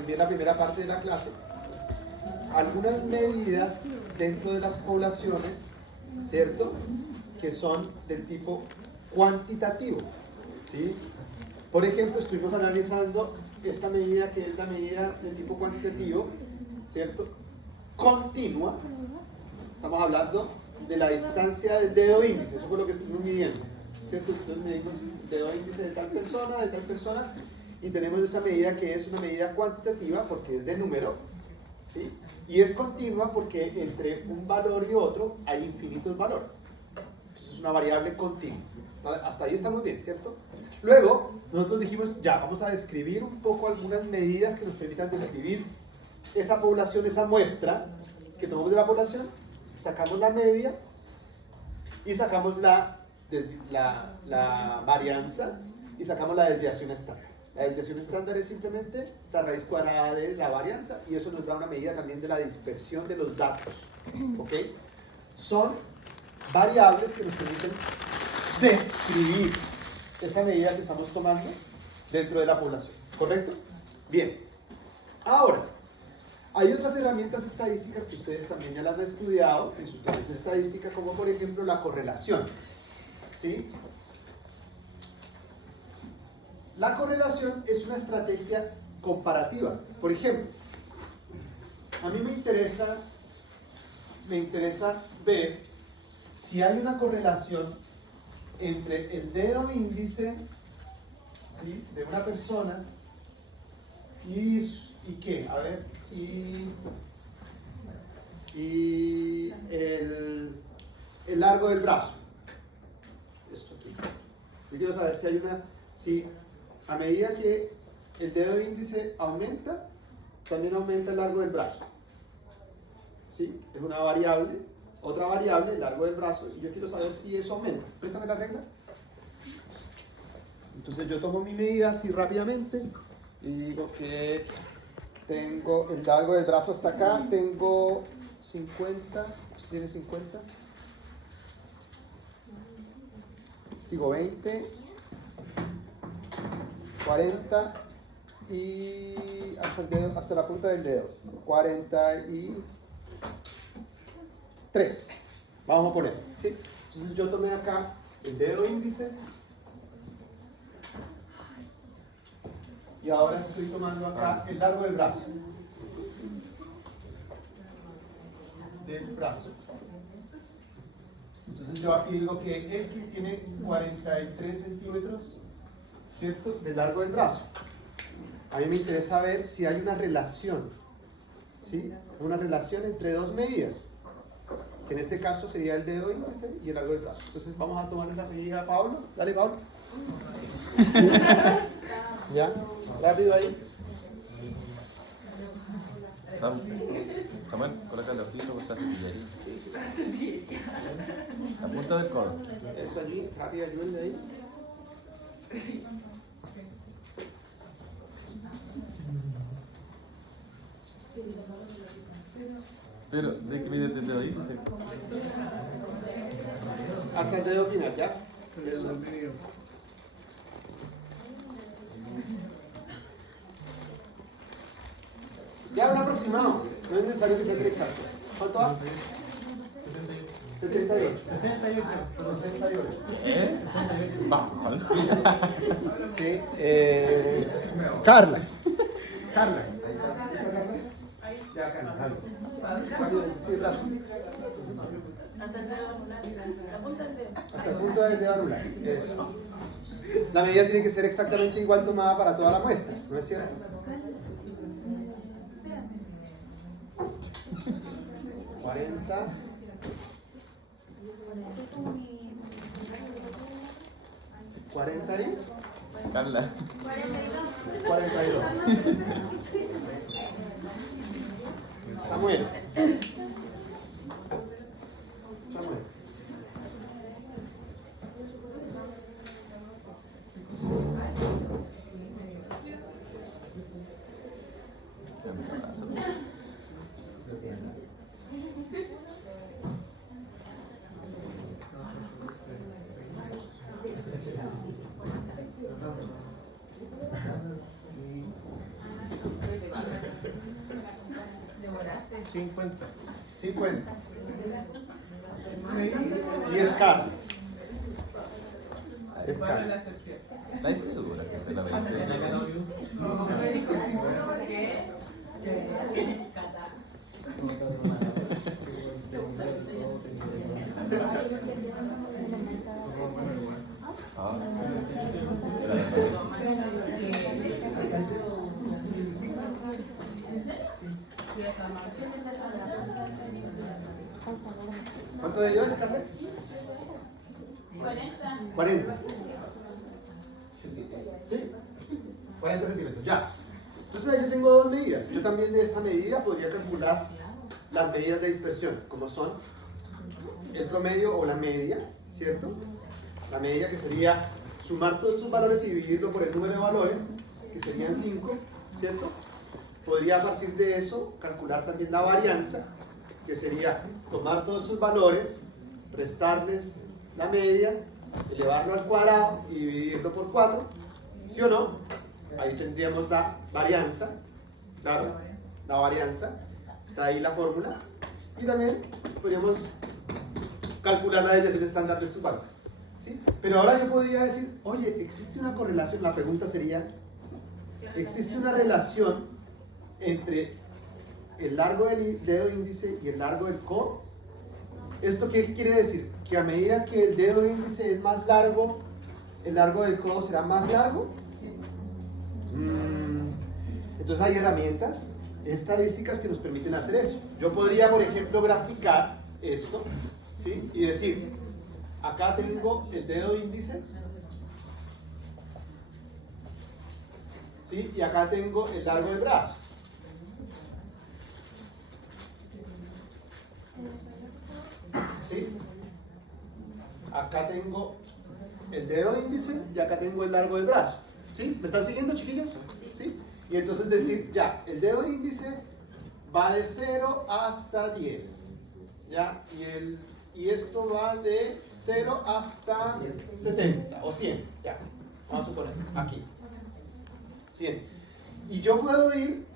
envié en la primera parte de la clase, algunas medidas dentro de las poblaciones, ¿cierto?, que son del tipo cuantitativo, ¿sí? Por ejemplo, estuvimos analizando esta medida que es la medida de tipo cuantitativo, ¿cierto?, continua. Estamos hablando de la distancia del dedo índice, eso fue lo que estuvimos midiendo, ¿cierto? Entonces medimos el dedo índice de tal persona, y tenemos esa medida que es una medida cuantitativa porque es de número, ¿sí? Y es continua porque entre un valor y otro hay infinitos valores. Entonces es una variable continua. Hasta ahí estamos bien, ¿cierto? Luego, nosotros dijimos, ya, vamos a describir un poco algunas medidas que nos permitan describir esa población, esa muestra que tomamos de la población, sacamos la media y sacamos la varianza y sacamos la desviación estándar. La desviación estándar es simplemente la raíz cuadrada de la varianza y eso nos da una medida también de la dispersión de los datos. ¿Ok? Son variables que nos permiten describir esa medida que estamos tomando dentro de la población. ¿Correcto? Bien. Ahora, hay otras herramientas estadísticas que ustedes también ya las han estudiado en sus clases de estadística, como por ejemplo la correlación. ¿Sí? La correlación es una estrategia comparativa. Por ejemplo, a mí me interesa ver si hay una correlación entre el dedo índice, ¿sí?, de una persona y ¿qué? A ver, y el largo del brazo. Esto aquí. Yo quiero saber si hay si a medida que el dedo índice aumenta, también aumenta el largo del brazo. ¿Sí? Es una variable, otra variable, el largo del brazo, y yo quiero saber si eso aumenta. Préstame la regla. Entonces yo tomo mi medida así rápidamente y digo que tengo el largo del brazo hasta acá, tengo 50, ¿tiene 50? Digo 20, 40 y hasta la punta del dedo, 43. Vamos a poner, ¿sí? Entonces yo tomé acá el dedo índice y ahora estoy tomando acá el largo del brazo. Entonces yo aquí digo que X tiene 43 centímetros, ¿cierto?, de largo del brazo. A mí me interesa ver si hay una relación, ¿sí?, una relación entre dos medidas, que en este caso sería el dedo índice y el largo del brazo. Entonces vamos a tomar esa medida, Pablo. Dale, Pablo. ¿Sí? ¿Ya? Rápido ahí. Samuel, coloca el ojito por si hace pillería. La punta del codo. Eso allí, rápido, ayúdenle ahí. Pero, ¿de qué mide el dedo índice? Hasta el dedo final, ¿ya? Eso. Ya un aproximado, no es necesario que sea el exacto. ¿Cuánto va? 78. 68. Vamos, Sí, Carla. Ya, Carla, dale. Sí, el brazo. Hasta el punto del dedo anular. Eso. La medida tiene que ser exactamente igual tomada para toda la muestra, ¿no es cierto? 40. 40 y Carla. 42. Samuel. 50. 50. Y Scarlett. Scarlett. ¿Estás segura que se la veía? ¿Cuánto de ellos, Scarlett? 40. ¿Sí? 40 centímetros, ya. Entonces ahí yo tengo dos medidas. Yo también de esa medida podría calcular las medidas de dispersión, como son el promedio o la media, ¿cierto? La media que sería sumar todos estos valores y dividirlo por el número de valores, que serían 5, ¿cierto? Podría a partir de eso calcular también la varianza, que sería tomar todos estos valores, restarles la media, elevarlo al cuadrado y dividirlo por 4, ¿sí o no? Ahí tendríamos la varianza, claro, la varianza, está ahí la fórmula, y también podríamos calcular la desviación estándar de estos valores, ¿sí? Pero ahora yo podría decir, oye, existe una correlación, la pregunta sería, ¿existe una relación entre el largo del dedo índice y el largo del codo? ¿Esto qué quiere decir? Que a medida que el dedo índice es más largo, el largo del codo será más largo. Entonces hay herramientas estadísticas que nos permiten hacer eso. Yo podría, por ejemplo, graficar esto, ¿sí? Y decir, acá tengo el dedo índice, ¿sí? Y acá tengo el largo del brazo. ¿Sí? Acá tengo el dedo índice y acá tengo el largo del brazo. ¿Sí? ¿Me están siguiendo, chiquillos? ¿Sí? Y entonces decir, ya, el dedo índice va de 0 hasta 10. ¿Ya? Y esto va de 0 hasta 70 o 100. Ya, vamos a suponer, aquí. 100. Y yo puedo ir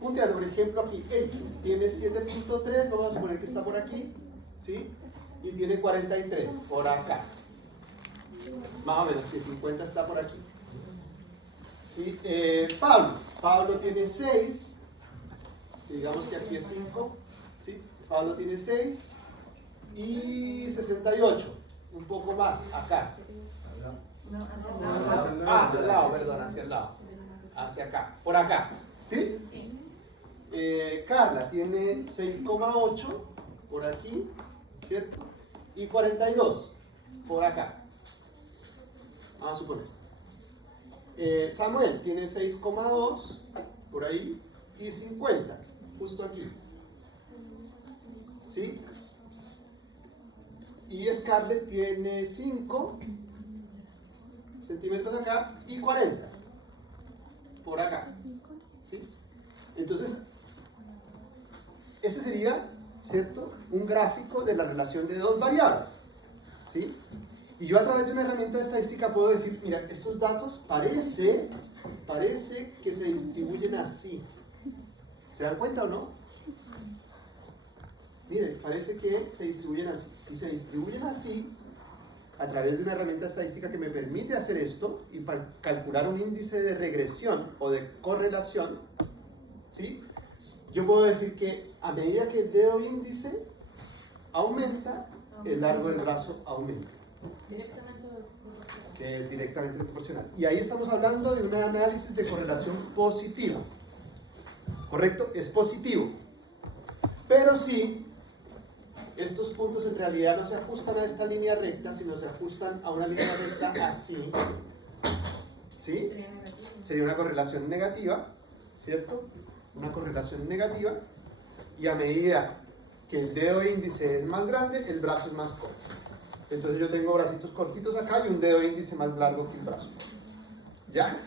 punteando, por ejemplo, aquí, X tiene 7.3, vamos a suponer que está por aquí, ¿sí? Y tiene 43 por acá. Más o menos, si 50 está por aquí. ¿Sí? Pablo tiene 6, ¿sí? Digamos que aquí es 5, ¿sí? Pablo tiene 6 y 68, un poco más, acá. Hacia el lado, perdón, hacia el lado. Hacia acá, por acá, ¿sí? Carla tiene 6,8 por aquí, ¿cierto? Y 42 por acá. Vamos a suponer. Samuel tiene 6,2 por ahí y 50 justo aquí. ¿Sí? Y Scarlett tiene 5 centímetros acá y 40 por acá. ¿Sí? Entonces, ese sería, ¿cierto?, un gráfico de la relación de dos variables, ¿sí? Y yo a través de una herramienta de estadística puedo decir, mira, estos datos parece que se distribuyen así. ¿Se dan cuenta o no? Mire, parece que se distribuyen así. Si se distribuyen así, a través de una herramienta estadística que me permite hacer esto y calcular un índice de regresión o de correlación, ¿sí? Yo puedo decir que a medida que el dedo índice aumenta, el largo del brazo aumenta. Que es directamente proporcional. Y ahí estamos hablando de un análisis de correlación positiva. ¿Correcto? Es positivo. Pero sí, estos puntos en realidad no se ajustan a esta línea recta, sino se ajustan a una línea recta así. ¿Sí? Sería una correlación negativa, ¿cierto? Una correlación negativa. Y a medida que el dedo índice es más grande, el brazo es más corto. Entonces yo tengo bracitos cortitos acá y un dedo índice más largo que el brazo. ¿Ya?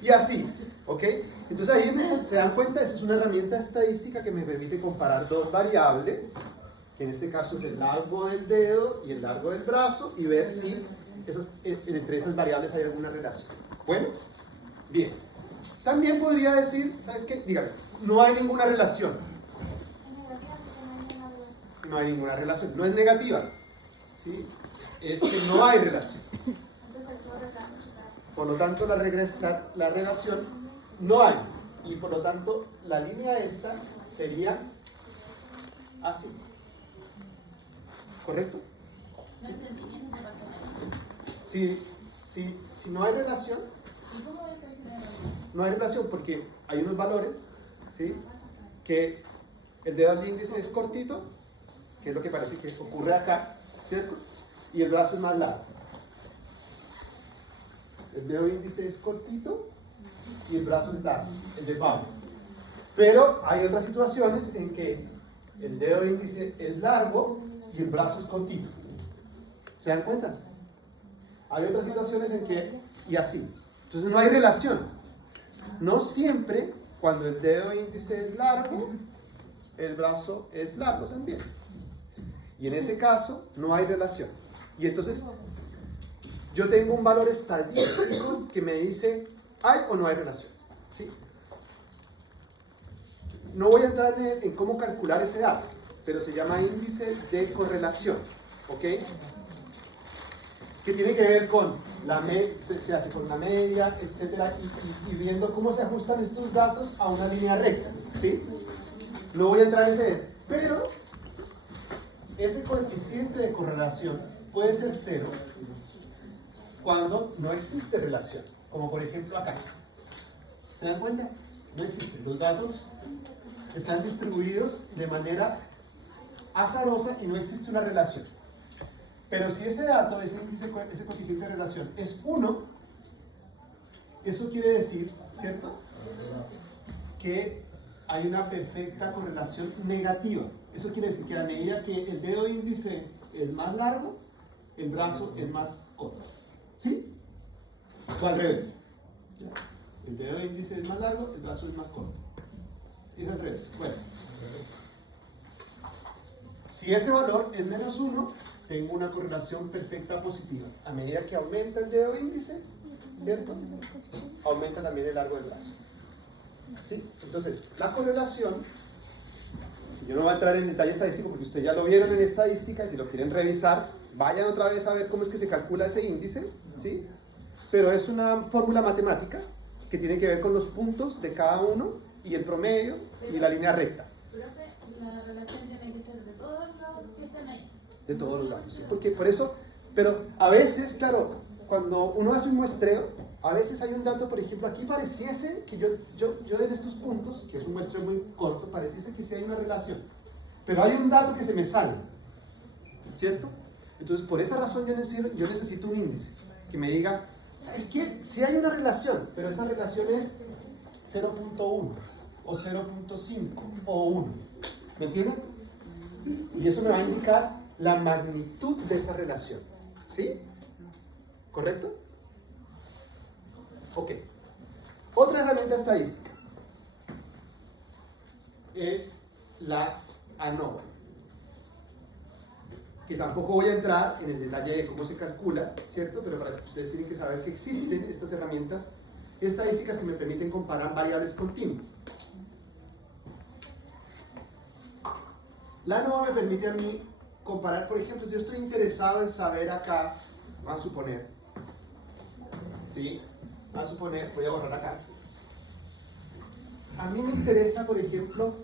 Y así, ¿ok? Entonces ahí se dan cuenta, esa es una herramienta estadística que me permite comparar dos variables, que en este caso es el largo del dedo y el largo del brazo, y ver si entre esas variables hay alguna relación. Bueno, bien. También podría decir, ¿sabes qué? Dígame, no hay ninguna relación. No hay ninguna relación, no es negativa, ¿sí? Es que no hay relación. Por lo tanto, la relación no hay. Y por lo tanto, la línea esta sería así. ¿Correcto? Si no hay relación, no hay relación porque hay unos valores, ¿sí? Que el dedo del índice es cortito, que es lo que parece que ocurre acá, ¿cierto? Y el brazo es más largo. El dedo índice es cortito y el brazo es largo, el de Pablo. Pero hay otras situaciones en que el dedo índice es largo y el brazo es cortito. ¿Se dan cuenta? Hay otras situaciones en que, y así. Entonces no hay relación. No siempre, cuando el dedo índice es largo, el brazo es largo también. Y en ese caso, no hay relación. Y entonces, yo tengo un valor estadístico que me dice, ¿hay o no hay relación? ¿Sí? No voy a entrar en cómo calcular ese dato, pero se llama índice de correlación. ¿Ok? Que tiene que ver con se hace con una media, etcétera, y viendo cómo se ajustan estos datos a una línea recta, ¿sí? No voy a entrar en ese, pero ese coeficiente de correlación puede ser cero cuando no existe relación, como por ejemplo acá. ¿Se dan cuenta? No existe. Los datos están distribuidos de manera azarosa y no existe una relación. Pero si ese dato, ese coeficiente de relación es 1, eso quiere decir, ¿cierto? Que hay una perfecta correlación negativa. Eso quiere decir que a medida que el dedo índice es más largo, el brazo es más corto. ¿Sí? O al revés. El dedo índice es más largo, el brazo es más corto. Es al revés. Bueno. Si ese valor es menos 1, tengo una correlación perfecta positiva. A medida que aumenta el dedo índice, ¿cierto? Aumenta también el largo del brazo. ¿Sí? Entonces, la correlación, yo no voy a entrar en detalle estadístico porque ustedes ya lo vieron en estadística y si lo quieren revisar, vayan otra vez a ver cómo es que se calcula ese índice, ¿sí? Pero es una fórmula matemática que tiene que ver con los puntos de cada uno y el promedio y la línea recta. La relación tiene que ser de todos los datos que están ahí. De todos los datos, ¿sí? Porque por eso, pero a veces, claro, cuando uno hace un muestreo, a veces hay un dato, por ejemplo, aquí pareciese que yo en estos puntos, que es un muestreo muy corto, pareciese que sí hay una relación, pero hay un dato que se me sale, ¿cierto? Entonces, por esa razón yo necesito un índice que me diga, ¿sabes qué? Sí hay una relación, pero esa relación es 0.1 o 0.5 o 1, ¿me entienden? Y eso me va a indicar la magnitud de esa relación, ¿sí? ¿Correcto? Ok. Otra herramienta estadística es la ANOVA, que tampoco voy a entrar en el detalle de cómo se calcula, ¿cierto? Pero para que ustedes tienen que saber que existen estas herramientas estadísticas que me permiten comparar variables continuas. La ANOVA me permite a mí comparar, por ejemplo, si yo estoy interesado en saber acá, vamos a suponer, ¿sí? Vamos a suponer, voy a borrar acá. A mí me interesa, por ejemplo,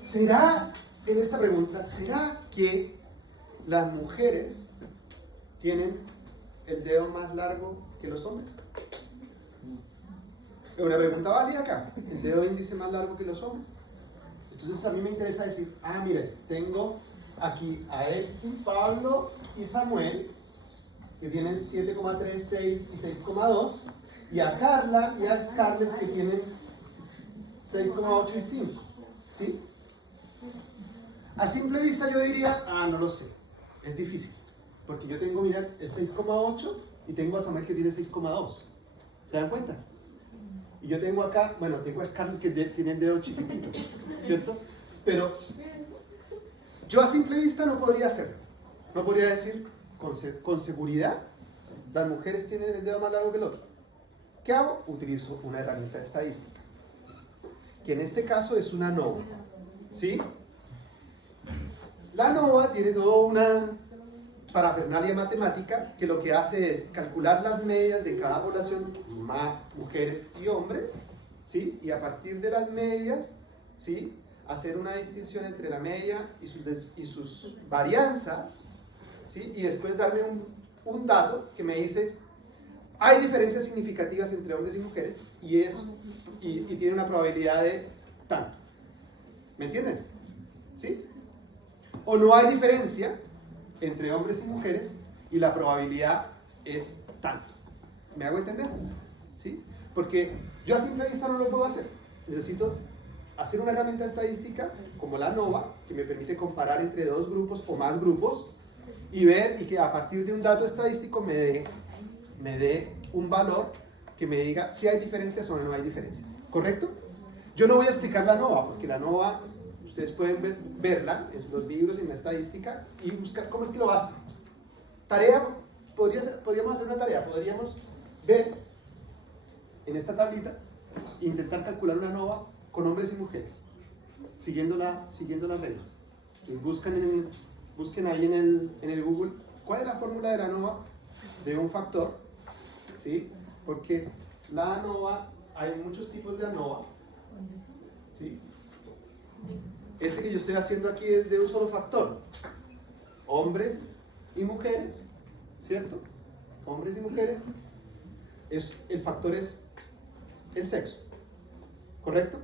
¿será, en esta pregunta, ¿será que las mujeres tienen el dedo más largo que los hombres? Es una pregunta válida acá, el dedo índice más largo que los hombres. Entonces a mí me interesa decir, miren, tengo aquí a Edwin, Pablo y Samuel, que tienen 7,3, 6 y 6,2, y a Carla y a Scarlett, que tienen 6,8 y 5, ¿sí? A simple vista yo diría, no lo sé, es difícil, porque yo tengo, mirad, el 6,8 y tengo a Samuel que tiene 6,2, ¿se dan cuenta? Y yo tengo acá, bueno, tengo a Scarlett que tiene el dedo chiquitito, ¿cierto? Pero yo a simple vista no podría hacerlo. No podría decir con seguridad, las mujeres tienen el dedo más largo que el otro. ¿Qué hago? Utilizo una herramienta estadística, que en este caso es una ANOVA, ¿sí? La ANOVA tiene toda una parafernalia matemática que lo que hace es calcular las medias de cada población, mujeres y hombres, ¿sí? Y a partir de las medias, ¿sí?, hacer una distinción entre la media y sus varianzas, ¿sí? Y después darme un dato que me dice, hay diferencias significativas entre hombres y mujeres y tiene una probabilidad de tanto. ¿Me entienden? ¿Sí? O no hay diferencia entre hombres y mujeres y la probabilidad es tanto. ¿Me hago entender? ¿Sí? Porque yo a simple vista no lo puedo hacer. Necesito hacer una herramienta estadística como la ANOVA, que me permite comparar entre dos grupos o más grupos y ver, y que a partir de un dato estadístico me dé un valor que me diga si hay diferencias o no hay diferencias. ¿Correcto? Yo no voy a explicar la ANOVA, porque la ANOVA ustedes pueden verla en los libros, en la estadística, y buscar cómo es que lo hacen. Tarea, podríamos hacer una tarea, podríamos ver en esta tablita e intentar calcular una ANOVA con hombres y mujeres, siguiendo las reglas. Entonces busquen ahí en el Google cuál es la fórmula de la ANOVA de un factor, ¿sí? Porque la ANOVA, hay muchos tipos de ANOVA, ¿sí? Este que yo estoy haciendo aquí es de un solo factor, hombres y mujeres, ¿cierto? Hombres y mujeres, el factor es el sexo, ¿correcto?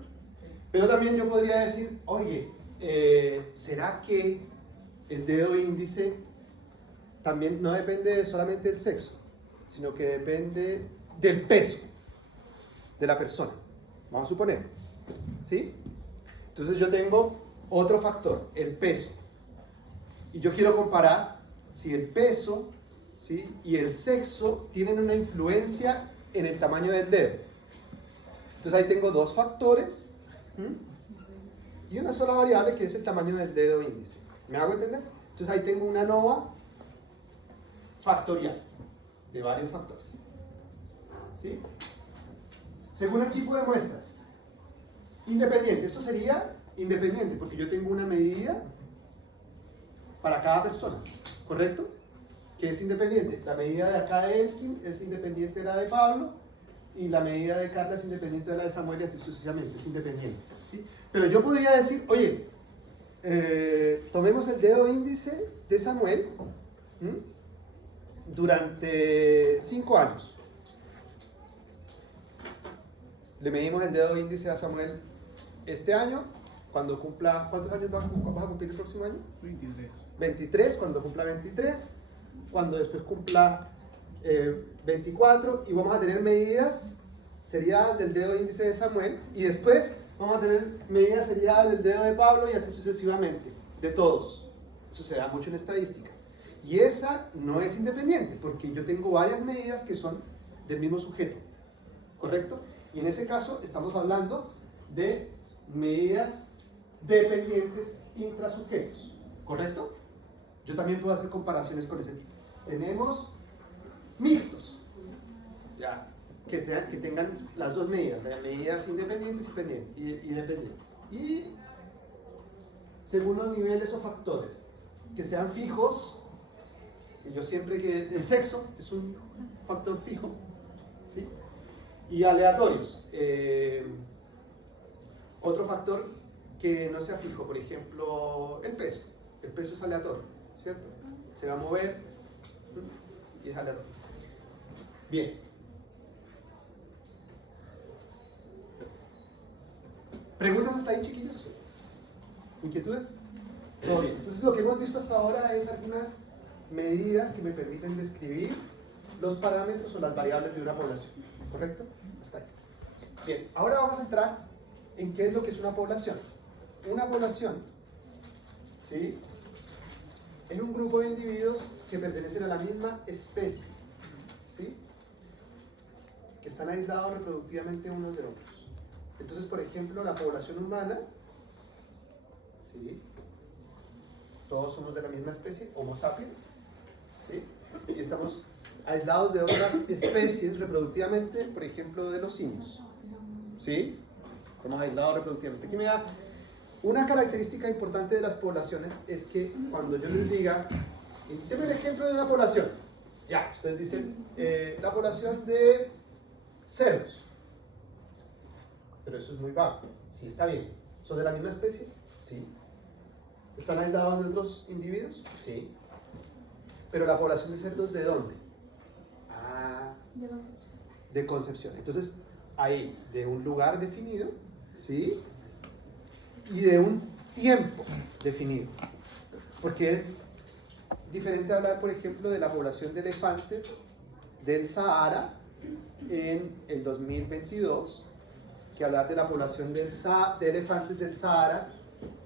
Pero también yo podría decir, oye, ¿será que el dedo índice también no depende solamente del sexo, sino que depende del peso de la persona? Vamos a suponer, ¿sí? Entonces yo tengo otro factor, el peso, y yo quiero comparar si el peso, ¿sí?, y el sexo tienen una influencia en el tamaño del dedo. Entonces ahí tengo dos factores, ¿m?, y una sola variable que es el tamaño del dedo índice. ¿Me hago entender? Entonces ahí tengo una ANOVA factorial de varios factores, ¿sí? Según el tipo de muestras, independiente, esto sería independiente porque yo tengo una medida para cada persona, ¿correcto? Que es independiente. La medida de acá de Elkin es independiente de la de Pablo y la medida de Carla es independiente de la de Samuel y así sucesivamente, es independiente, ¿sí? Pero yo podría decir, oye, tomemos el dedo índice de Samuel durante 5 años. Le medimos el dedo índice a Samuel este año, cuando cumpla, ¿cuántos años vas a cumplir el próximo año? 23. 23, cuando cumpla 23, cuando después cumpla 24, y vamos a tener medidas seriadas del dedo índice de Samuel, y después vamos a tener medidas seriadas del dedo de Pablo, y así sucesivamente, de todos. Eso se da mucho en estadística. Y esa no es independiente, porque yo tengo varias medidas que son del mismo sujeto, ¿correcto? Y en ese caso estamos hablando de medidas dependientes intrasujetos, ¿correcto? Yo también puedo hacer comparaciones con ese tipo. Tenemos mixtos, ya, que tengan las dos medidas, las medidas independientes y dependientes. Y según los niveles o factores, que sean fijos, que yo siempre que el sexo es un factor fijo, ¿sí? Y aleatorios. Otro factor que no sea fijo, por ejemplo, el peso. El peso es aleatorio, ¿cierto? Se va a mover y es aleatorio. Bien. ¿Preguntas hasta ahí, chiquillos? ¿Inquietudes? Todo bien. Entonces lo que hemos visto hasta ahora es algunas medidas que me permiten describir los parámetros o las variables de una población, ¿correcto? Hasta ahí. Bien, ahora vamos a entrar en qué es lo que es una población. Una población, ¿sí?, es un grupo de individuos que pertenecen a la misma especie, ¿sí?, que están aislados reproductivamente unos de otros. Entonces, por ejemplo, la población humana, ¿sí?, todos somos de la misma especie, Homo sapiens, ¿sí?, y estamos aislados de otras especies reproductivamente, por ejemplo, de los simios. ¿Sí? Estamos aislados reproductivamente. Aquí me da una característica importante de las poblaciones es que cuando yo les diga, denme el ejemplo de una población. Ya, ustedes dicen, la población de cerdos. Pero eso es muy vago. Sí, está bien. ¿Son de la misma especie? Sí. ¿Están aislados de otros individuos? Sí. Pero la población de cerdos, ¿de dónde? Ah, De Concepción. de Concepción. Entonces, hay de un lugar definido, ¿sí? Y de un tiempo definido. Porque es diferente hablar, por ejemplo, de la población de elefantes del Sahara en el 2022 que hablar de la población de elefantes del Sahara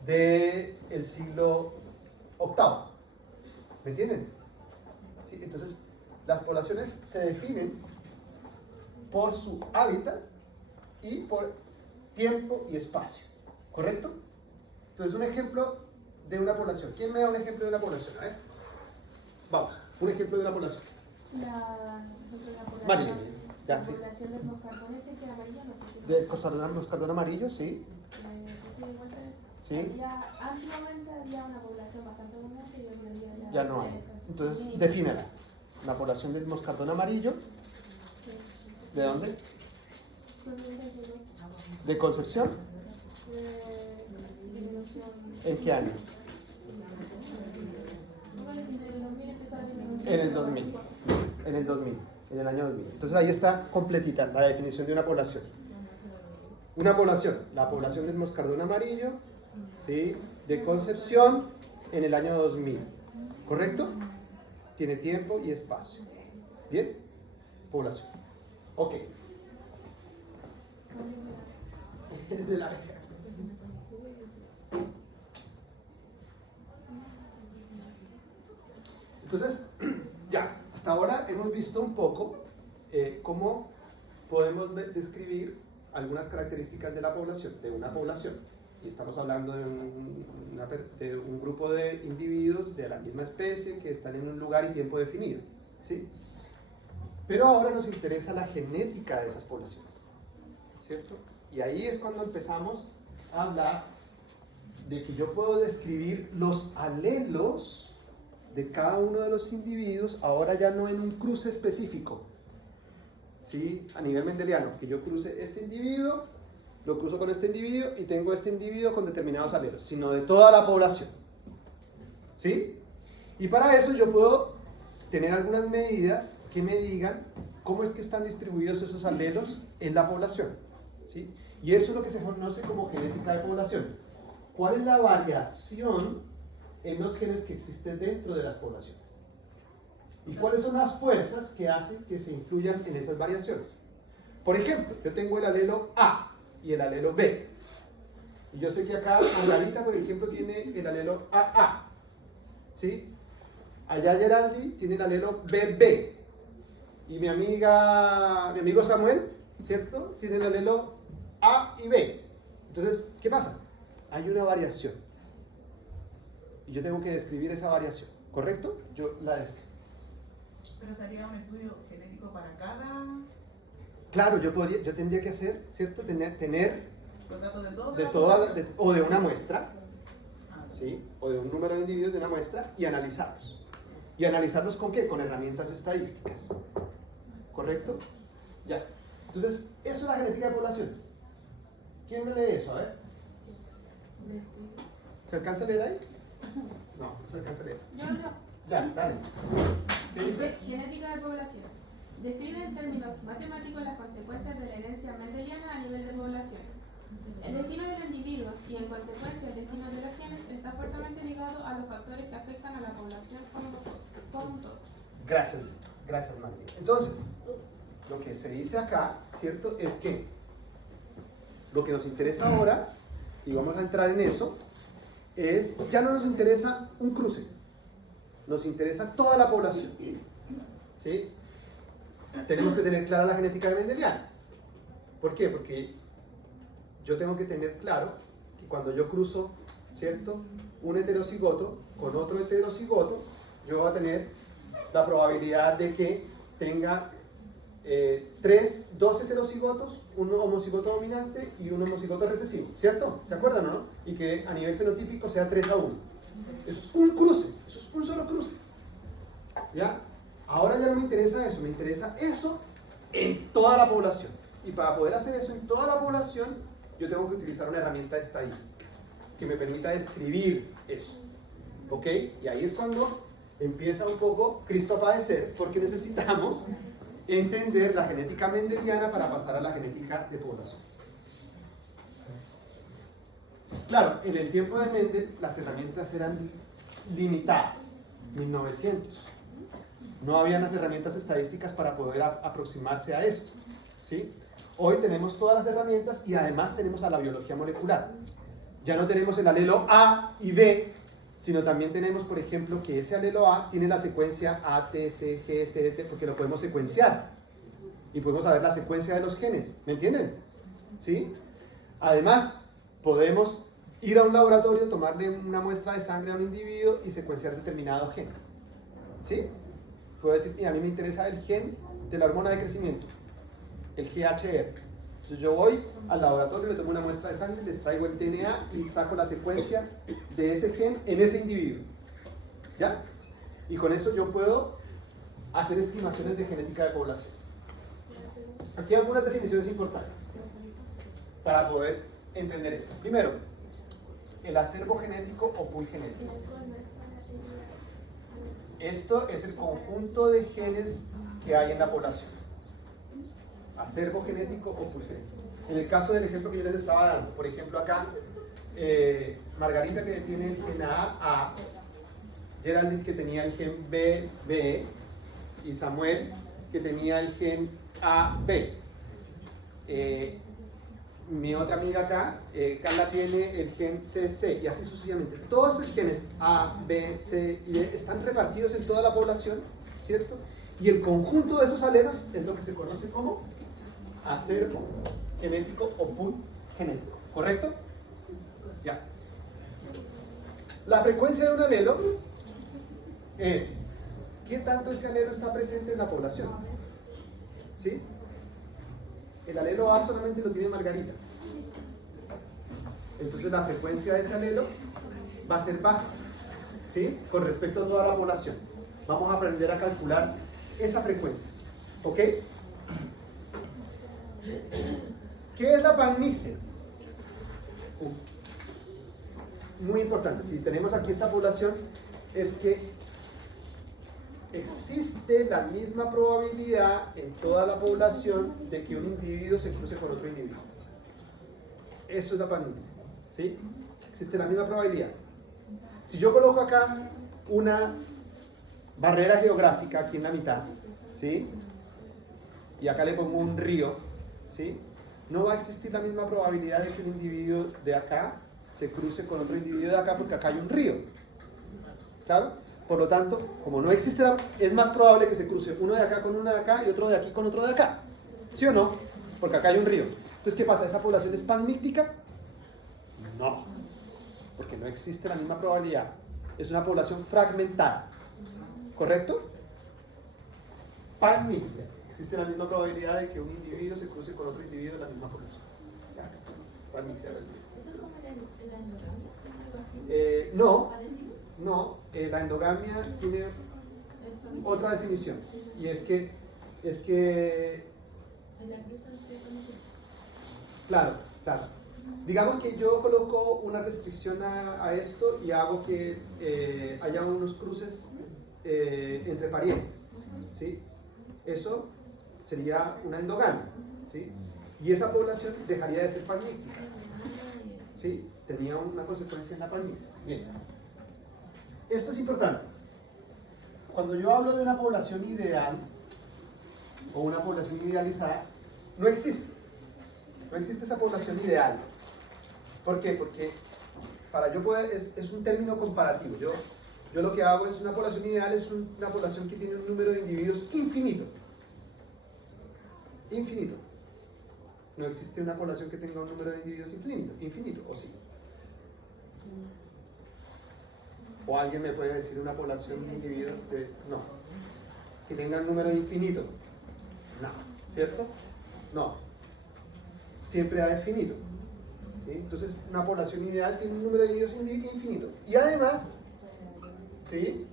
del siglo VIII. ¿Me entienden? ¿Sí? Entonces, las poblaciones se definen por su hábitat y por tiempo y espacio. ¿Correcto? Entonces, un ejemplo de una población. ¿Quién me da un ejemplo de una población? A ver. Vamos, un ejemplo de una población. La población, Marilyn, ya, la sí. población del moscardón ese que era amarillo, no sé si... De moscardón amarillo, sí. ese igual Sí. Antiguamente había una población bastante abundante y hoy en día Ya no hay. Entonces, defínela. La población del moscardón amarillo. ¿De dónde? ¿De Concepción? ¿En qué año? En el 2000. En el 2000. En el año 2000. Entonces ahí está completita la definición de una población. Una población. La población del moscardón amarillo, ¿sí? De Concepción en el año 2000. ¿Correcto? Tiene tiempo y espacio. ¿Bien? Población. Ok. De la... Entonces, ya, hasta ahora hemos visto un poco cómo podemos describir algunas características de la población, de una población. Y estamos hablando de un grupo de individuos de la misma especie que están en un lugar y tiempo definido, ¿sí? Pero ahora nos interesa la genética de esas poblaciones, ¿cierto? Y ahí es cuando empezamos a hablar de que yo puedo describir los alelos de cada uno de los individuos, ahora ya no en un cruce específico, ¿sí? A nivel mendeliano, que yo cruce este individuo, lo cruzo con este individuo y tengo este individuo con determinados alelos, sino de toda la población, ¿sí? Y para eso yo puedo tener algunas medidas que me digan cómo es que están distribuidos esos alelos en la población, ¿sí? Y eso es lo que se conoce como genética de poblaciones. ¿Cuál es la variación en los genes que existen dentro de las poblaciones? ¿Y cuáles son las fuerzas que hacen que se influyan en esas variaciones? Por ejemplo, yo tengo el alelo A y el alelo B. Y yo sé que acá Margarita, por ejemplo, tiene el alelo AA. ¿Sí? Allá Geraldi tiene el alelo BB. Y mi amigo Samuel, ¿cierto? Tiene el alelo A y B. Entonces, ¿qué pasa? Hay una variación. Y yo tengo que describir esa variación, ¿correcto? Yo la describo. Pero sería un estudio genético para cada... Claro, yo tendría que hacer, ¿cierto? Tener los datos de todo. o de una muestra, ¿sí? O de un número de individuos de una muestra y analizarlos. ¿Y analizarlos con qué? Con herramientas estadísticas. ¿Correcto? Ya. Entonces, eso es la genética de poblaciones. ¿Quién me lee eso? A ver. ¿Se alcanza a leer ahí? No, no se alcanza a leer. Yo. Ya, dale. ¿Qué dice? Genética de poblaciones. Describe en términos matemáticos las consecuencias de la herencia mendeliana a nivel de poblaciones. El destino de los individuos y, en consecuencia, el destino de los genes está fuertemente ligado a los factores que afectan a la población como un todo. Gracias, gracias, Martín. Entonces, lo que se dice acá, ¿cierto? Es que lo que nos interesa ahora, y vamos a entrar en eso, es, ya no nos interesa un cruce, nos interesa toda la población, ¿sí? Tenemos que tener clara la genética de Mendeliana. ¿Por qué? Porque yo tengo que tener claro que cuando yo cruzo, ¿cierto? Un heterocigoto con otro heterocigoto, yo voy a tener la probabilidad de que tenga dos heterocigotos, un homocigoto dominante y un homocigoto recesivo, ¿cierto? ¿Se acuerdan o no? Y que a nivel fenotípico sea 3-1. Eso es un cruce, eso es un solo cruce. ¿Ya? Ahora ya no me interesa eso, me interesa eso en toda la población. Y para poder hacer eso en toda la población, yo tengo que utilizar una herramienta estadística que me permita describir eso. ¿Ok? Y ahí es cuando empieza un poco Cristo a padecer, porque necesitamos entender la genética mendeliana para pasar a la genética de poblaciones. Claro, en el tiempo de Mendel las herramientas eran limitadas, 1900. No había las herramientas estadísticas para poder aproximarse a esto, ¿sí? Hoy tenemos todas las herramientas y además tenemos a la biología molecular. Ya no tenemos el alelo A y B, sino también tenemos, por ejemplo, que ese alelo A tiene la secuencia A, T, C, G, T, T, porque lo podemos secuenciar y podemos saber la secuencia de los genes, ¿me entienden? ¿Sí? Además, podemos ir a un laboratorio, tomarle una muestra de sangre a un individuo y secuenciar determinado gen, ¿sí? Puedo decir, mira, a mí me interesa el gen de la hormona de crecimiento, el GHR. Entonces yo voy al laboratorio, le tomo una muestra de sangre, les traigo el DNA y saco la secuencia de ese gen en ese individuo. ¿Ya? Y con eso yo puedo hacer estimaciones de genética de poblaciones. Aquí hay algunas definiciones importantes para poder entender esto. Primero, el acervo genético o pool genético. Esto es el conjunto de genes que hay en la población. Acervo genético o pool genético. En el caso del ejemplo que yo les estaba dando, por ejemplo acá, Margarita que tiene el gen A, Geraldine que tenía el gen B, y Samuel que tenía el gen AB. Mi otra amiga acá, Carla, tiene el gen CC y así sucesivamente. Todos esos genes A, B, C y D están repartidos en toda la población, ¿cierto? Y el conjunto de esos alelos es lo que se conoce como acervo genético o pool genético, ¿correcto? Ya. La frecuencia de un alelo es ¿qué tanto ese alelo está presente en la población? ¿Sí? El alelo A solamente lo tiene Margarita. Entonces la frecuencia de ese alelo va a ser baja, ¿sí? Con respecto a toda la población. Vamos a aprender a calcular esa frecuencia. ¿Ok? ¿Qué es la panmixia? Muy importante. Si tenemos aquí esta población, es que existe la misma probabilidad en toda la población de que un individuo se cruce con otro individuo. Eso es la panmixia, ¿sí? Existe la misma probabilidad. Si yo coloco acá una barrera geográfica aquí en la mitad, ¿sí? Y acá le pongo un río, ¿sí? No va a existir la misma probabilidad de que un individuo de acá se cruce con otro individuo de acá porque acá hay un río. ¿Claro? Por lo tanto, como no existe, es más probable que se cruce uno de acá con uno de acá y otro de aquí con otro de acá. ¿Sí o no? Porque acá hay un río. Entonces, ¿qué pasa? ¿Esa población es panmíctica? No. Porque no existe la misma probabilidad. Es una población fragmentada. ¿Correcto? Panmixia. Existe la misma probabilidad de que un individuo se cruce con otro individuo de la misma población. Panmixia. ¿Eso es como la endogamia? No, la endogamia tiene otra definición. Y es que claro. Digamos que yo coloco una restricción a esto y hago que haya unos cruces entre parientes, ¿sí? Eso sería una endogamia, ¿sí? Y esa población dejaría de ser panmíctica, ¿sí? Tenía una consecuencia en la panmixia. Bien. Esto es importante. Cuando yo hablo de una población ideal o una población idealizada, no existe esa población ideal. ¿Por qué? Porque para yo poder, es un término comparativo. Yo lo que hago es una población ideal, es una población que tiene un número de individuos infinito. Infinito. No existe una población que tenga un número de individuos infinito, ¿o sí? ¿O alguien me puede decir una población de individuos? No. que tengan número infinito. No, ¿cierto? No. Siempre hay finito. ¿Sí? Entonces, una población ideal tiene un número de individuos infinito. Y además, ¿sí?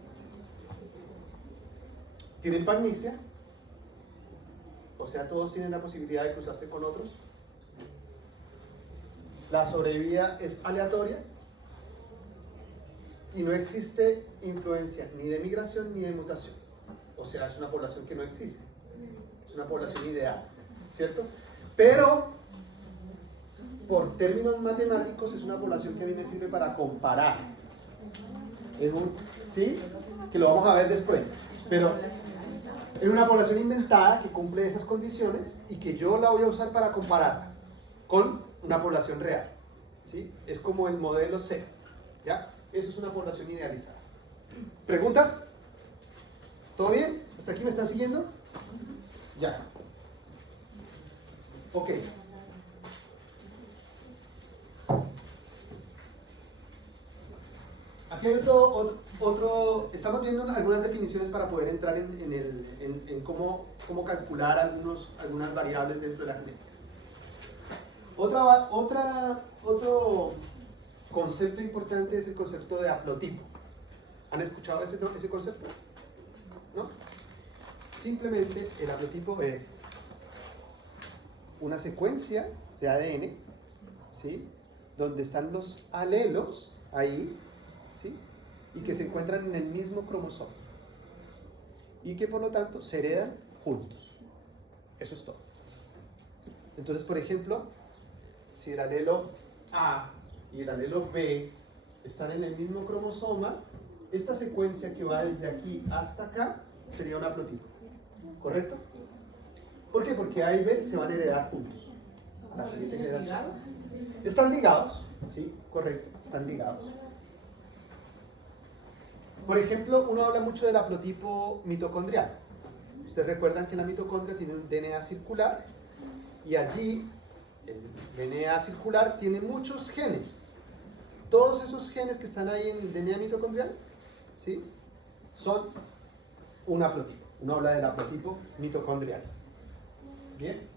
Tienen panmixia, o sea, todos tienen la posibilidad de cruzarse con otros. La sobrevida es aleatoria y no existe influencia ni de migración ni de mutación. O sea, es una población que no existe. Es una población ideal, ¿cierto? Pero, por términos matemáticos, es una población que a mí me sirve para comparar. ¿Sí? Que lo vamos a ver después. Pero es una población inventada que cumple esas condiciones y que yo la voy a usar para comparar con una población real. ¿Sí? Es como el modelo C. ¿Ya? Eso es una población idealizada. ¿Preguntas? ¿Todo bien? ¿Hasta aquí me están siguiendo? Ya. Ok. Aquí hay otro, estamos viendo algunas definiciones para poder entrar en cómo calcular algunas variables dentro de la genética. Otro concepto importante es el concepto de haplotipo. ¿Han escuchado ese concepto? ¿No? Simplemente el haplotipo es una secuencia de ADN, ¿sí? Donde están los alelos ahí, ¿sí? Y que se encuentran en el mismo cromosoma y que por lo tanto se heredan juntos. Eso es todo. Entonces, por ejemplo, si el alelo A y el alelo B están en el mismo cromosoma, esta secuencia que va desde aquí hasta acá sería un haplotipo. ¿Correcto? ¿Por qué? Porque A y B se van a heredar juntos a la siguiente generación. Están ligados, ¿sí? Correcto, están ligados. Por ejemplo, uno habla mucho del haplotipo mitocondrial. Ustedes recuerdan que la mitocondria tiene un DNA circular y allí el DNA circular tiene muchos genes. Todos esos genes que están ahí en el DNA mitocondrial, ¿sí? Son un haplotipo. Uno habla del haplotipo mitocondrial. Bien.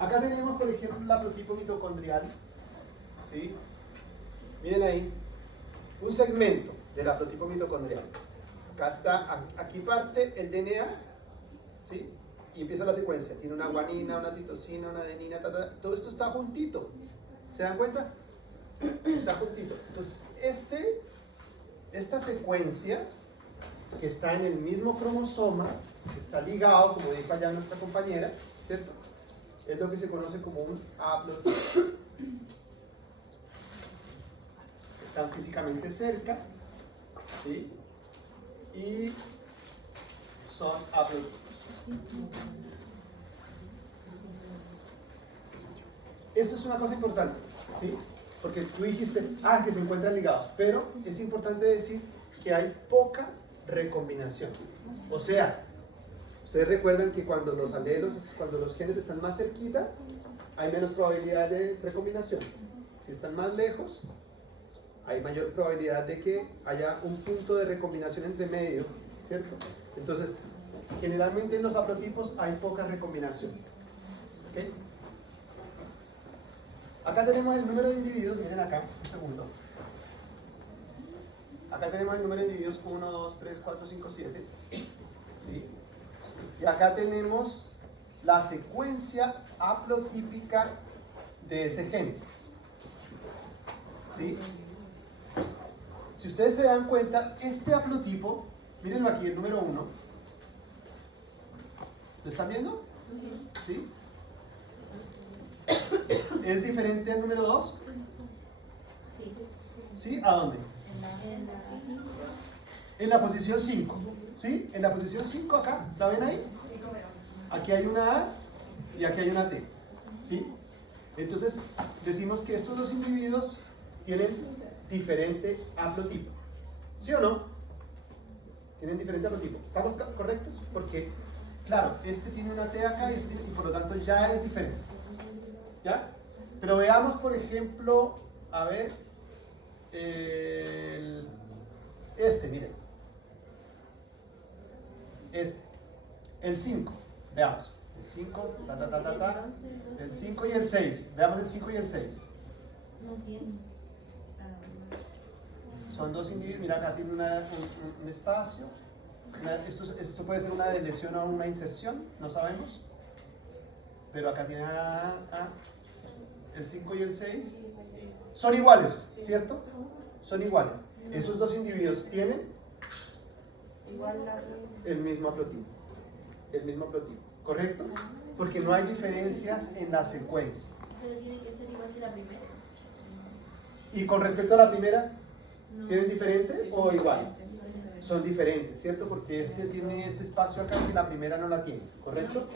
Acá tenemos, por ejemplo, el haplotipo mitocondrial, ¿sí? Miren ahí, un segmento del haplotipo mitocondrial. Acá está, aquí parte el DNA, ¿sí? Y empieza la secuencia. Tiene una guanina, una citosina, una adenina, todo esto está juntito. ¿Se dan cuenta? Está juntito. Entonces, esta secuencia que está en el mismo cromosoma, que está ligado, como dijo allá nuestra compañera, ¿cierto? Es lo que se conoce como un haplotipo. Están físicamente cerca, ¿sí? Y son haplotipos. Esto es una cosa importante, ¿sí? Porque tú dijiste, que se encuentran ligados, pero es importante decir que hay poca recombinación. O sea, ustedes recuerdan que cuando los alelos, cuando los genes están más cerquita, hay menos probabilidad de recombinación. Si están más lejos, hay mayor probabilidad de que haya un punto de recombinación entre medio, ¿cierto? Entonces, generalmente en los haplotipos hay poca recombinación. ¿Ok? Acá tenemos el número de individuos, miren acá, un segundo. Acá tenemos el número de individuos 1, 2, 3, 4, 5, 7. ¿Sí? Y acá tenemos la secuencia haplotípica de ese gen. ¿Sí? Si ustedes se dan cuenta, este haplotipo, mírenlo aquí, el número 1. ¿Lo están viendo? ¿Sí? ¿Es diferente al número 2? ¿Sí? ¿A dónde? En la posición 5. ¿Sí? En la posición 5 acá, ¿la ven ahí? Aquí hay una A y aquí hay una T. ¿Sí? Entonces, decimos que estos dos individuos tienen diferente haplotipo. ¿Sí o no? Tienen diferente haplotipo. ¿Estamos correctos? Porque, claro, este tiene una T acá y por lo tanto ya es diferente. ¿Ya? Pero veamos, por ejemplo, a ver, miren. El 5, veamos. El 5, el 5 y el 6. Veamos el 5 y el 6. No tiene. Son dos individuos. Mira, acá tiene un espacio. Esto puede ser una deleción o una inserción, no sabemos. Pero acá tiene el 5 y el 6. Son iguales, ¿cierto? Son iguales. Esos dos individuos tienen el mismo haplotipo. El mismo haplotipo, ¿correcto? Porque no hay diferencias en la secuencia. Pero tiene que ser igual que la primera. Y con respecto a la primera, ¿tienen diferente o igual? Son diferentes, ¿cierto? Porque este tiene este espacio acá que la primera no la tiene, ¿correcto?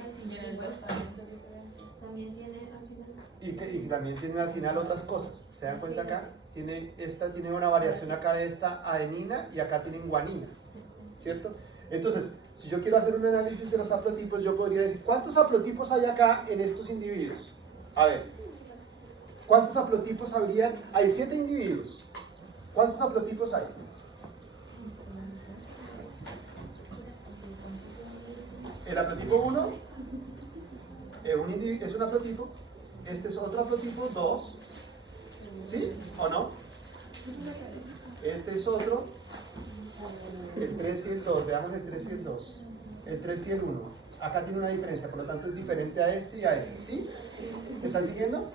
También tiene al final. Y también tiene al final otras cosas. ¿Se dan cuenta acá? Esta tiene una variación acá de esta adenina y acá tienen guanina, ¿cierto? Entonces, si yo quiero hacer un análisis de los haplotipos, yo podría decir, ¿cuántos haplotipos hay acá en estos individuos? A ver, ¿cuántos haplotipos habrían? Hay 7 individuos. ¿Cuántos haplotipos hay? El haplotipo 1 es un haplotipo. Este es otro haplotipo 2. ¿Sí o no? Este es otro. El 3 y el 2. Veamos el 3 y el 2. El 3 y el 1. Acá tiene una diferencia, por lo tanto es diferente a este y a este. ¿Sí? ¿Me están siguiendo?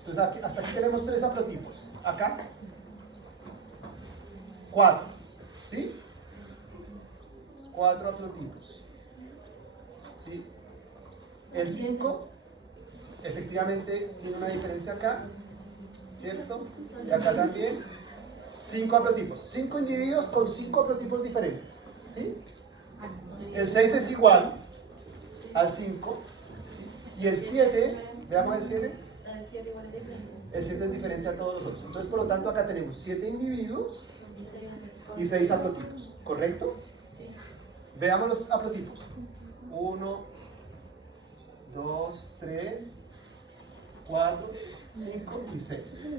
Entonces hasta aquí tenemos 3 haplotipos. Acá 4. ¿Sí? 4 haplotipos. ¿Sí? El 5 efectivamente tiene una diferencia acá, ¿cierto? Y acá también 5 haplotipos. 5 individuos con 5 haplotipos diferentes. ¿Sí? El 6 es igual al 5. ¿Sí? Y el 7, veamos el 7. El 7 igual es diferente. El 7 es diferente a todos los otros. Entonces, por lo tanto, acá tenemos 7 individuos y 6 haplotipos. ¿Correcto? Sí. Veamos los haplotipos. 1, 2, 3, 4, 5 y 6.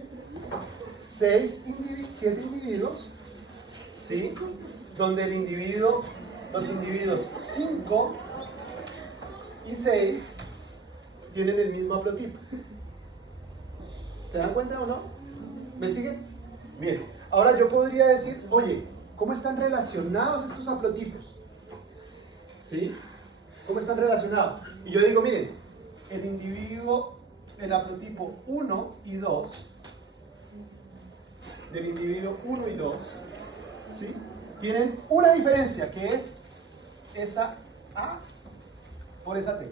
7 individuos, ¿sí? Donde los individuos 5 y 6 tienen el mismo haplotipo. ¿Se dan cuenta o no? ¿Me siguen? Bien, ahora yo podría decir, oye, ¿cómo están relacionados estos haplotipos? ¿Sí? ¿Cómo están relacionados? Y yo digo, miren, el haplotipo 1 y 2, del individuo 1 y 2, ¿sí? Tienen una diferencia, que es esa A por esa T.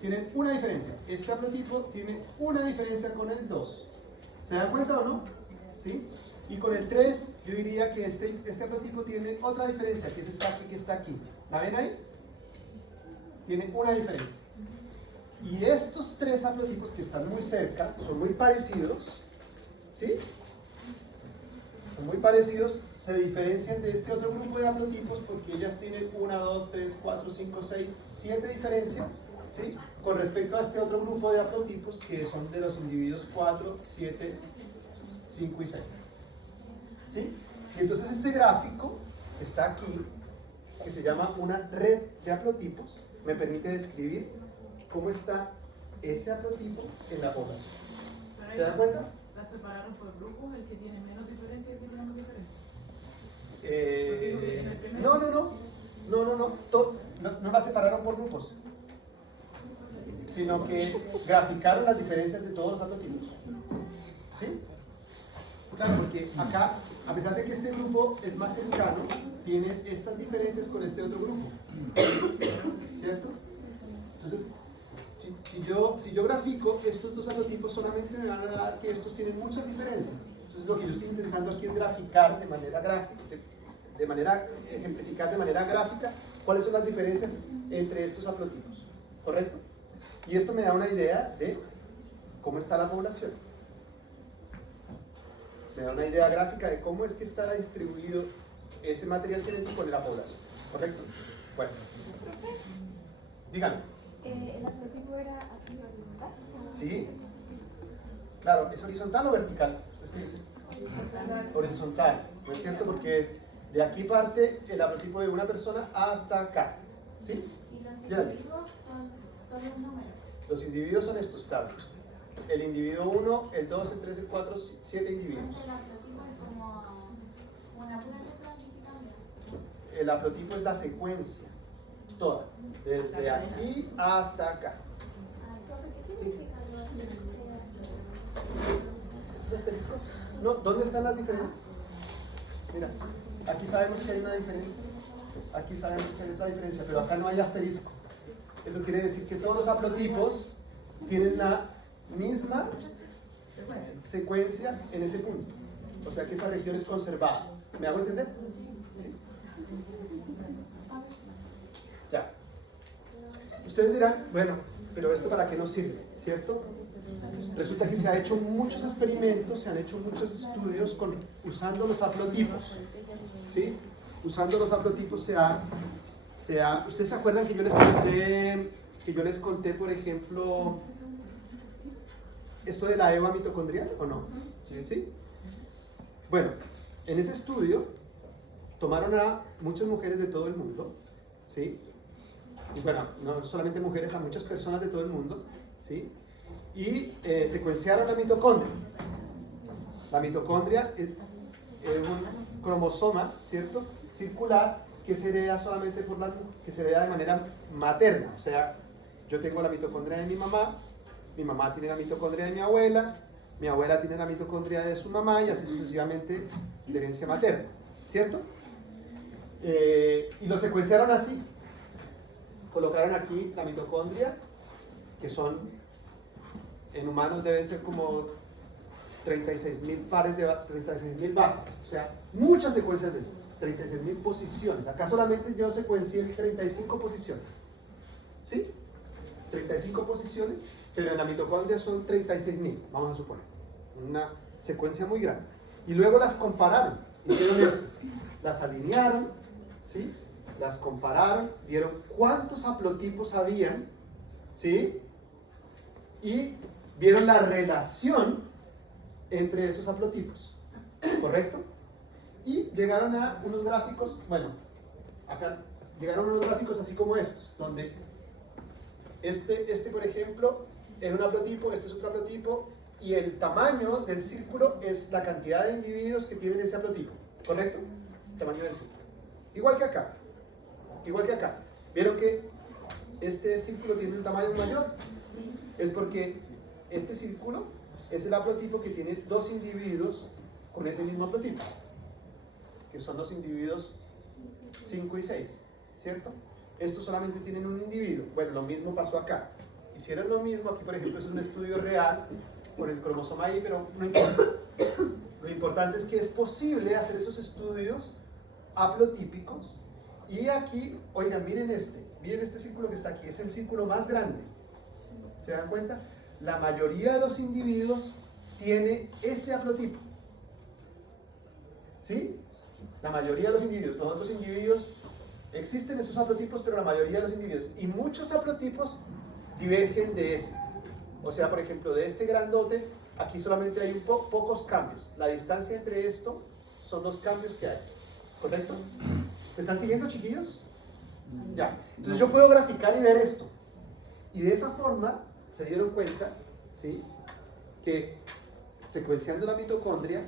Tienen una diferencia. Este haplotipo tiene una diferencia con el 2. ¿Se dan cuenta o no? ¿Sí? Y con el 3, yo diría que este haplotipo tiene otra diferencia, que es esta que está aquí. ¿La ven ahí? Tiene una diferencia. Y estos 3 haplotipos que están muy cerca, son muy parecidos, ¿sí? Son muy parecidos, se diferencian de este otro grupo de haplotipos porque ellas tienen 1, 2, 3, 4, 5, 6, 7 diferencias, ¿sí? Con respecto a este otro grupo de haplotipos que son de los individuos 4, 7, 5 y 6. ¿Sí? Y entonces este gráfico está aquí, que se llama una red de haplotipos, me permite describir cómo está ese haplotipo en la población. ¿Se dan cuenta? ¿La separaron por grupos? ¿El que tiene menos diferencia y el que tiene más diferencia? No la separaron por grupos, sino que graficaron las diferencias de todos los haplotipos. ¿Sí? Claro, porque acá, a pesar de que este grupo es más cercano, tiene estas diferencias con este otro grupo. ¿Cierto? Entonces, si yo grafico estos dos haplotipos, solamente me van a dar que estos tienen muchas diferencias. Entonces, lo que yo estoy intentando aquí es graficar de manera gráfica, ejemplificar de manera gráfica cuáles son las diferencias entre estos haplotipos. ¿Correcto? Y esto me da una idea de cómo está la población. Me da una idea gráfica de cómo es que está distribuido ese material genético en la población. ¿Correcto? Bueno. Dígame. ¿El haplotipo era así horizontal? Sí. Claro, ¿es horizontal o vertical? ¿Ustedes qué dicen? Horizontal. ¿No es cierto? Porque De aquí parte el haplotipo de una persona hasta acá. ¿Sí? Y los Dígame. individuos son los números. Los individuos son estos, claro. El individuo 1, el 2, el 3, el 4, 7 individuos. Entonces el haplotipo es como una pura letra que cambia. El haplotipo es la secuencia, toda, desde aquí hasta acá. ¿Qué significa ¿Estos asteriscos? No, ¿dónde están las diferencias? Mira, aquí sabemos que hay una diferencia, aquí sabemos que hay otra diferencia, pero acá no hay asterisco. Eso quiere decir que todos los haplotipos tienen la misma secuencia en ese punto. O sea que esa región es conservada. ¿Me hago entender? ¿Sí? Ya. Ustedes dirán, bueno, pero ¿esto para qué nos sirve? ¿Cierto? Resulta que se han hecho muchos experimentos, se han hecho muchos estudios usando los haplotipos. ¿Sí? Usando los haplotipos ¿ustedes se acuerdan que yo les conté, por ejemplo, esto de la EVA mitocondrial o no? ¿Sí? Bueno, en ese estudio tomaron a muchas mujeres de todo el mundo, ¿sí? Y bueno, no solamente mujeres, a muchas personas de todo el mundo, ¿sí? Y secuenciaron la mitocondria. La mitocondria es un cromosoma, ¿cierto? Circular que se hereda solamente que se hereda de manera materna. O sea, yo tengo la mitocondria de mi mamá tiene la mitocondria de mi abuela tiene la mitocondria de su mamá y así sucesivamente de herencia materna, ¿cierto? Y lo secuenciaron así. Colocaron aquí la mitocondria, que son, en humanos deben ser como 36.000 pares de 36.000 bases, o sea, muchas secuencias de estas, 36.000 posiciones. Acá solamente yo secuencié 35 posiciones, ¿sí? 35 posiciones, pero en la mitocondria son 36.000, vamos a suponer, una secuencia muy grande. Y luego las compararon, hicieron esto, las alinearon, ¿sí? Las compararon, vieron cuántos haplotipos habían, ¿sí? Y vieron la relación entre esos haplotipos, ¿correcto? Y llegaron a unos gráficos, bueno, acá llegaron a unos gráficos así como estos, donde este por ejemplo es un haplotipo, este es otro haplotipo, y el tamaño del círculo es la cantidad de individuos que tienen ese haplotipo, ¿correcto? El tamaño del círculo. Igual que acá. ¿Vieron que este círculo tiene un tamaño mayor? Es porque este círculo es el haplotipo que tiene dos individuos con ese mismo haplotipo, que son los individuos 5 y 6, ¿cierto? Estos solamente tienen un individuo. Bueno, lo mismo pasó acá. Hicieron lo mismo, aquí por ejemplo es un estudio real por el cromosoma Y, pero no importa. Lo importante es que es posible hacer esos estudios haplotípicos. Y aquí, oigan, miren este círculo que está aquí, es el círculo más grande. ¿Se dan cuenta? La mayoría de los individuos tiene ese haplotipo. ¿Sí? La mayoría de los individuos. Los otros individuos, existen esos haplotipos, pero la mayoría de los individuos. Y muchos haplotipos divergen de ese. O sea, por ejemplo, de este grandote, aquí solamente hay pocos cambios. La distancia entre esto son los cambios que hay. ¿Correcto? ¿Me están siguiendo, chiquillos? Ya. Entonces yo puedo graficar y ver esto. Y de esa forma se dieron cuenta, ¿sí?, que secuenciando la mitocondria,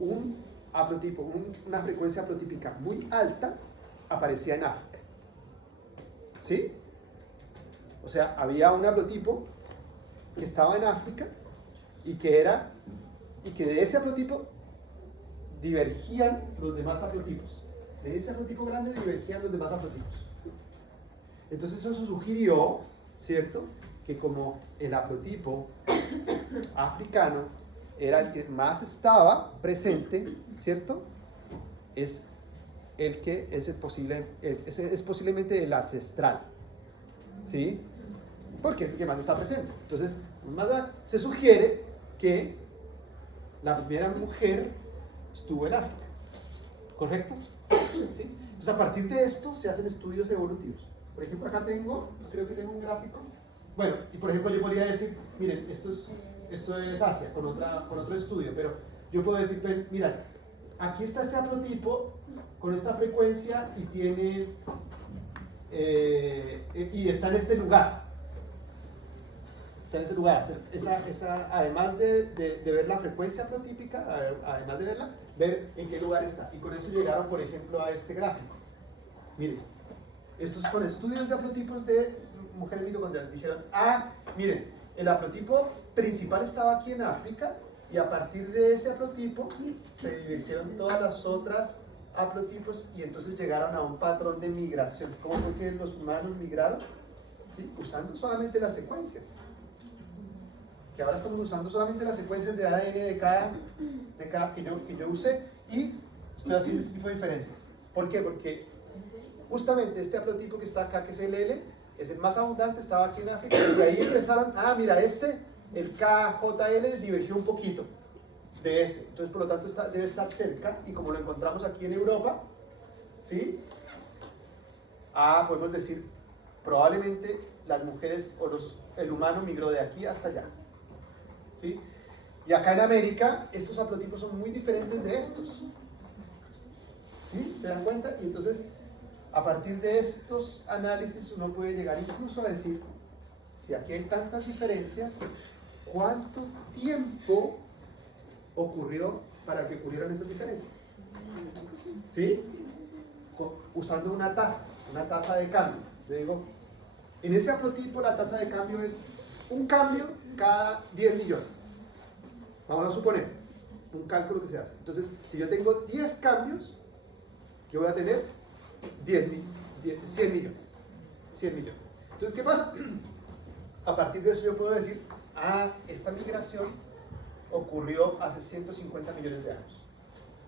un haplotipo, una frecuencia haplotípica muy alta aparecía en África. ¿Sí? O sea, había un haplotipo que estaba en África y que de ese haplotipo divergían los demás haplotipos. De ese haplotipo grande divergían los demás haplotipos. Entonces eso sugirió, ¿cierto?, que como el haplotipo africano era el que más estaba presente, ¿cierto?, es el que es es posiblemente el ancestral, ¿sí? Porque es el que más está presente. Entonces, se sugiere que la primera mujer estuvo en África, ¿correcto? ¿Sí? Entonces, a partir de esto se hacen estudios evolutivos. Por ejemplo, acá creo que tengo un gráfico. Bueno, y por ejemplo yo podría decir, miren, esto es Asia, con otro estudio, pero yo puedo decir, miren, aquí está este haplotipo con esta frecuencia y tiene y está en este lugar. Está en ese lugar. Además de ver la frecuencia haplotípica, además de verla, ver en qué lugar está. Y con eso llegaron, por ejemplo, a este gráfico. Miren, estos son estudios de haplotipos de mujeres mitocondriales. Dijeron, miren, el haplotipo principal estaba aquí en África, y a partir de ese haplotipo se divirtieron todas las otras haplotipos y entonces llegaron a un patrón de migración. ¿Cómo fue que los humanos migraron? ¿Sí? Usando solamente las secuencias. Que ahora estamos usando solamente las secuencias de ADN de cada que yo usé, y estoy haciendo este tipo de diferencias. ¿Por qué? Porque justamente este haplotipo que está acá, que es el L, es el más abundante, estaba aquí en África, y ahí empezaron, mira, el KJL divergió un poquito de ese, entonces por lo tanto debe estar cerca, y como lo encontramos aquí en Europa, ¿sí? Podemos decir, probablemente las mujeres o el humano migró de aquí hasta allá, ¿sí? Y acá en América, estos haplotipos son muy diferentes de estos, ¿sí? ¿Se dan cuenta? Y entonces, a partir de estos análisis, uno puede llegar incluso a decir, si aquí hay tantas diferencias, ¿cuánto tiempo ocurrió para que ocurrieran esas diferencias? ¿Sí? Usando una tasa de cambio. Yo digo, en ese haplotipo la tasa de cambio es un cambio cada 10 millones. Vamos a suponer, un cálculo que se hace. Entonces, si yo tengo 10 cambios, yo voy a tener 100 millones. 100 millones. Entonces, ¿qué pasa? A partir de eso yo puedo decir, esta migración ocurrió hace 150 millones de años.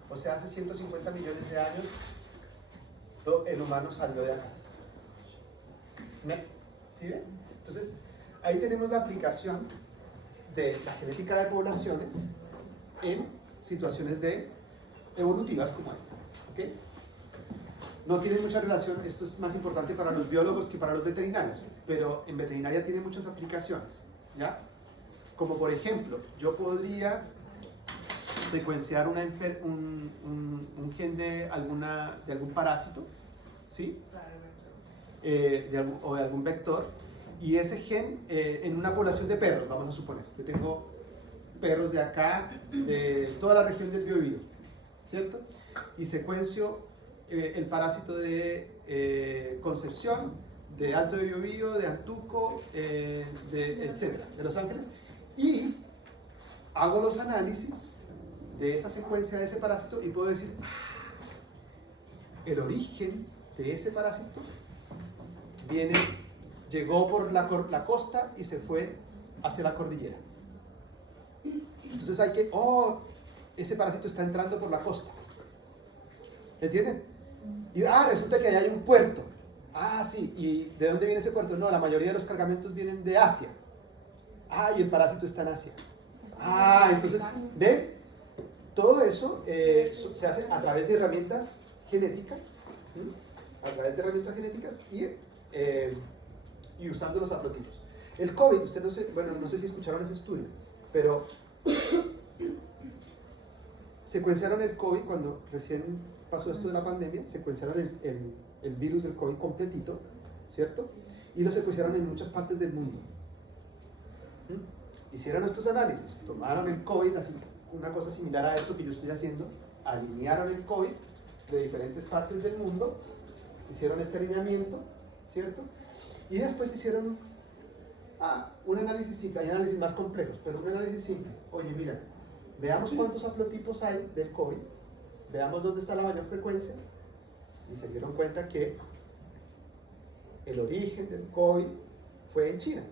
O sea, hace 150 millones de años el humano salió de acá. ¿Sí ven? Entonces, ahí tenemos la aplicación de la genética de poblaciones en situaciones evolutivas como esta. ¿Okay? No tiene mucha relación, esto es más importante para los biólogos que para los veterinarios, pero en veterinaria tiene muchas aplicaciones, ¿ya? Como por ejemplo, yo podría secuenciar un gen de algún parásito, ¿sí? O de algún vector, y ese gen en una población de perros, vamos a suponer. Yo tengo perros de acá, de toda la región del Biobío, ¿cierto? Y secuencio el parásito de Concepción, de Alto de Biobío, de Antuco, etcétera, de Los Ángeles, y hago los análisis de esa secuencia de ese parásito y puedo decir, el origen de ese parásito llegó por la costa y se fue hacia la cordillera. Entonces ese parásito está entrando por la costa. ¿Entienden? Y resulta que ahí hay un puerto. Sí, ¿y de dónde viene ese puerto? No, la mayoría de los cargamentos vienen de Asia. Y el parásito está en Asia. Entonces, ¿ven? Todo eso se hace a través de herramientas genéticas, y usando los haplotipos. El COVID, usted no sé si escucharon ese estudio, pero secuenciaron el COVID cuando recién pasó esto de la pandemia, secuenciaron el virus del COVID completito, ¿cierto? Y lo secuenciaron en muchas partes del mundo. Hicieron estos análisis, tomaron el COVID, así, una cosa similar a esto que yo estoy haciendo, alinearon el COVID de diferentes partes del mundo, hicieron este alineamiento, ¿cierto? Y después hicieron un análisis simple, hay análisis más complejos, pero un análisis simple. Oye, mira, veamos cuántos haplotipos hay del COVID, veamos dónde está la mayor frecuencia, y se dieron cuenta que el origen del COVID fue en China,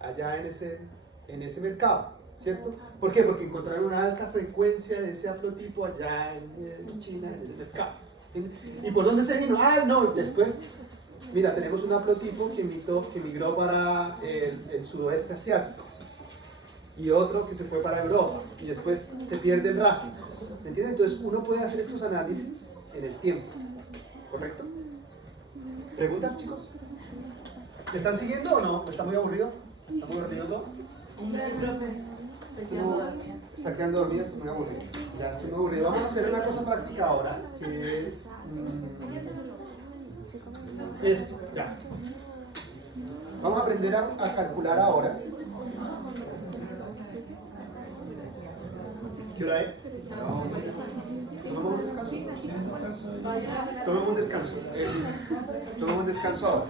allá en ese mercado, ¿cierto? ¿Por qué? Porque encontraron una alta frecuencia de ese haplotipo allá en China, en ese mercado. ¿Y por dónde se vino? No, después, mira, tenemos un haplotipo que migró para el sudoeste asiático, y otro que se fue para Europa, y después se pierde el rastro. ¿Me entienden? Entonces uno puede hacer estos análisis en el tiempo, ¿correcto? ¿Preguntas, chicos? ¿Me están siguiendo o no? ¿Está muy aburrido? ¿Está muy aburrido todo? Está quedando dormida, estoy muy aburrido. Ya estoy muy aburrido. Vamos a hacer una cosa práctica ahora, que es esto, ya. Vamos a aprender a calcular ahora. ¿Qué hora es? ¿Tomamos un descanso? Tomemos un descanso. Tomemos un descanso ahora.